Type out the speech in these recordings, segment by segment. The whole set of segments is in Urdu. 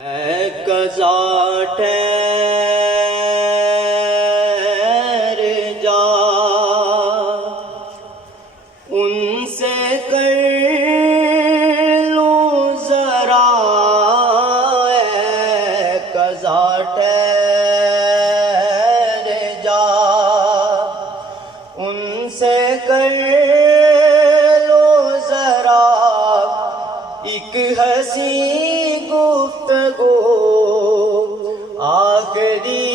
قضا ٹھہر جا، ان سے کر لوں ذرا، اے قضا ٹھہر جا، ان سے کر لوں ذرا ایک حسین گفتگو، آخری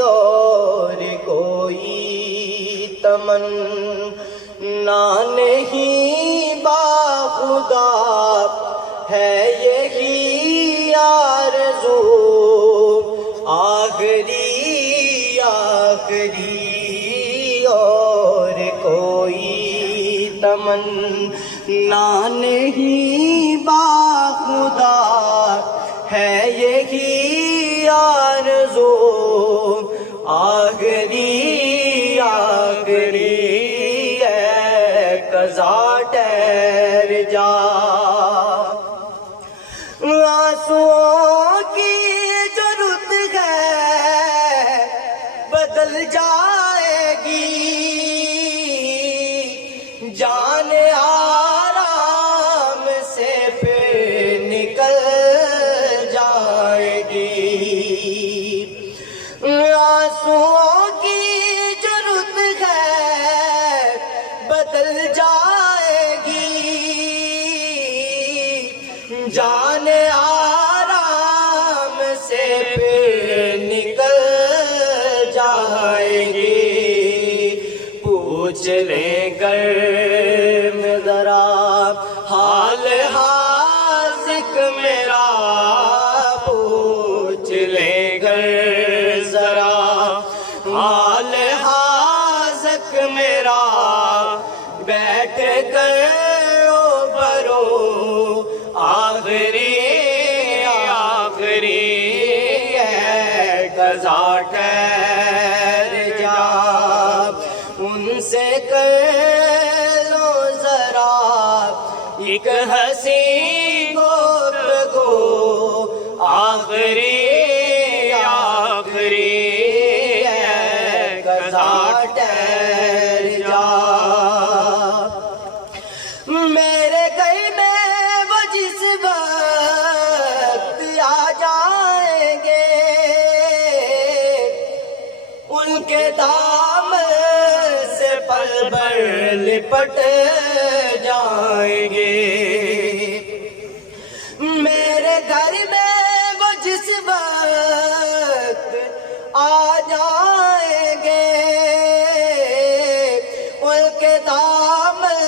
اور کوئی تمنا نہیں باخدا، ہے یہی آرزو، آخری اور کوئی تمنا نہیں باخدا، ہے یہی آرزو، آخری ہے قضا ٹھہر جا، آنسوؤں کی جو رت ہے بدل جائے گی، جان آرام سے پھر نکل جائے گی، آنسوؤں کی جو رت ہے بدل جائے گی، جان آرام سے پھر نکل جائے گی، پوچھ لیں گر میں ذرا حال حاذق میرا، پوچھ لیں گر ذرا حال حاذق میرا، بیٹھ کر روبرو آخری ہے قضا ٹھہر جا، ان سے کر لو ذرا ایک حسین گفتگو، آخری ہے قضا ٹھہر جا، میرے گھر میں وہ جس وقت آ جائیں گے، ان کے دامن سے پل بھر لپٹ جائیں گے، میرے گھر میں وہ جس وقت آ جائیں گے، ان کے دامن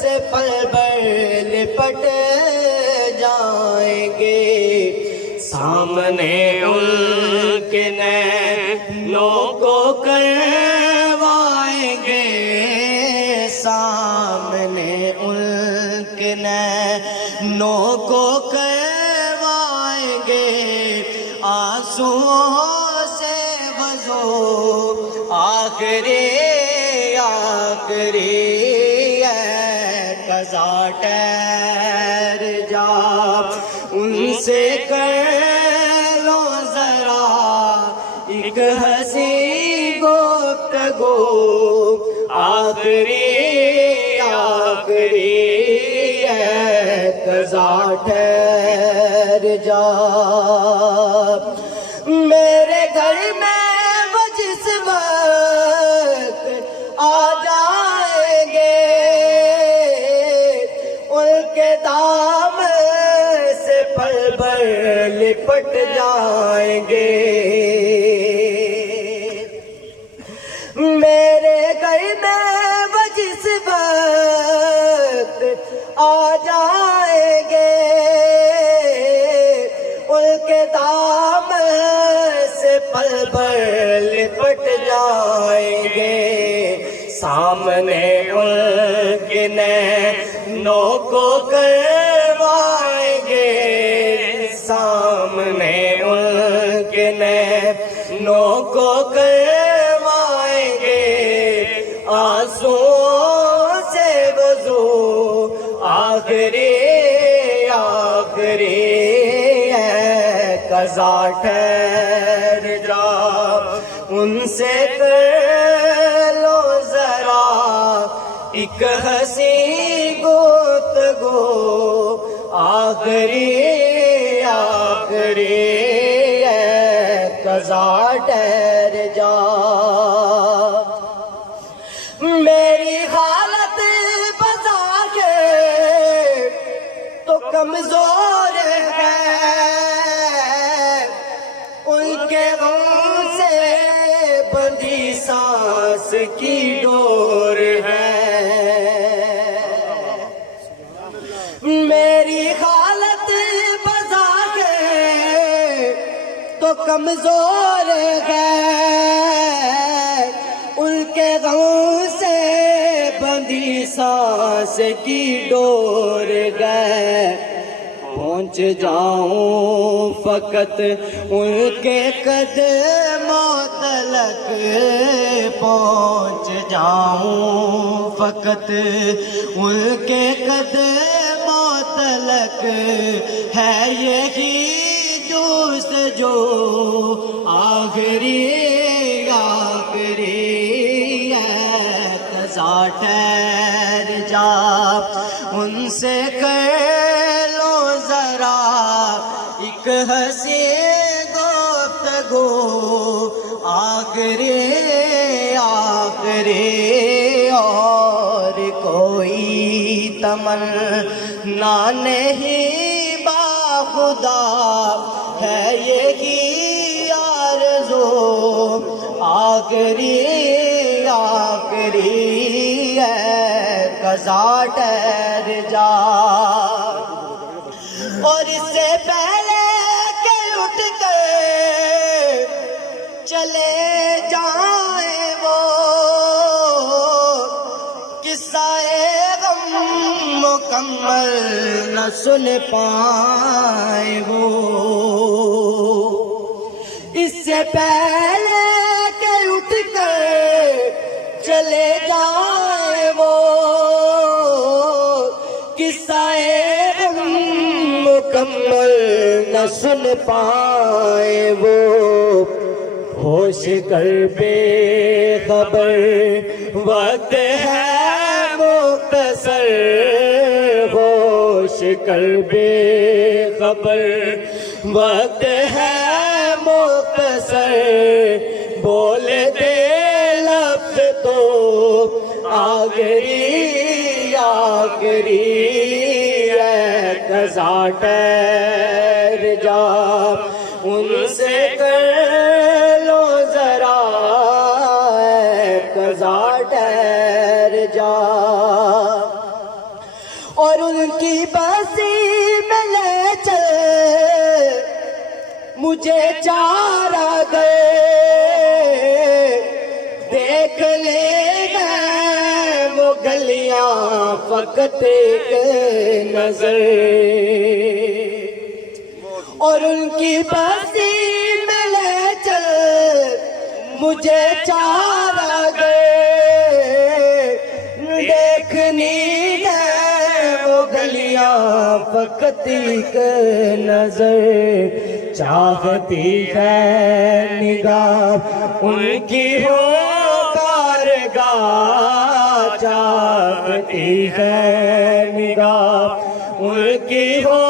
سے پل بھر لپٹ جائیں گے، سامنے ان کے نینوں کو کروائیں گے، سامنے ان کے نینوں کو کروائیں گے، آنسوؤں سے وضو، آخری ہے قضا ٹھہر جا، ان سے کر لو ذرا ایک حسین گفتگو، آخری ہے قضا ٹھہر جا، میرے گھر میں وہ جس وقت آ جائیں گے، ان کے دامن سے پل بھر لپٹ جائیں گے، میرے گھر میں وہ جس وقت آ جائیں گے، ان کے دامن سے پل بھر لپٹ جائیں گے، سامنے ان کے نینوں کو کروائیں گے، سامنے ان کے نینوں آخری ہے قضا ٹھہر جا ان سے کر لو ذرا ایک ہنسی گفتگو آخری ہے قضا ٹھہر جا میری حالت بتا کے تو کمزور ہے ان کے غم سے بندھی سانس کی ڈور ہے میری حالت بتا کے تو کمزور ہے ان کے غم سے بندھی سانس کی ڈور گئے پہنچ جاؤں فقط ان کے قدموں تلک پہنچ جاؤں فقط ان کے قدموں تلک ہے یہی جستجو آخری ہے قضا ٹھہر جا ان سے کر لو ذرا ایک ہنسی گفتگو آخری اور کوئی تمنا نہیں باخدا ہے یہی آرزو آخری ہے قضا ٹھہر جا اور اس سے پہلے کہ اٹھ کر چلے جائیں وہ قصہ غم مکمل نہ سن پائیں وہ اس سے پہلے کہ اٹھ کر چلے جائیں وہ قصہ غم مکمل نہ سن پائیں وہ ہوش کر بے خبر وقت ہے مختصر ہوش کر بے خبر وقت ہے مختصر بول دے لفظ تو آخری ہے قضا ٹھہر جا ان سے کر لو ذرا قضا ٹھہر جا اور ان کی بسی میں لے چل مجھے چارہ گئے دیکھ لے گئے وہ گلیاں فقط ایک نظر اور ان کی بسی میں لے چل مجھے چارہ گئے دیکھنی ہے وہ گلیاں فقط ایک نظر چاہتی ہے نگاہ ان کی ہو بارگاہ چاہتی ہے نگاہ ان کی ہو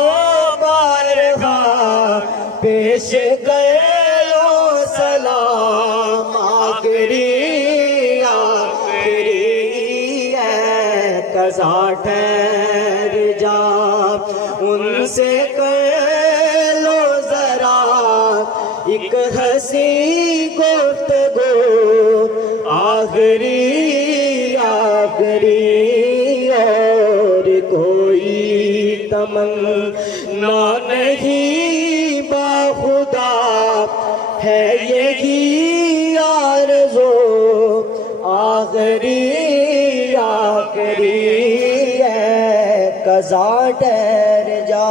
بارگاہ پیش گئے سلام آخری ہے قضا ٹھہر جا ان سے کر لو ذرا ایک ہنسی گفتگو آخری اور کوئی تمنا نہیں باخدا ہے یہی آرزو آخری ہے قضا ٹھہر جا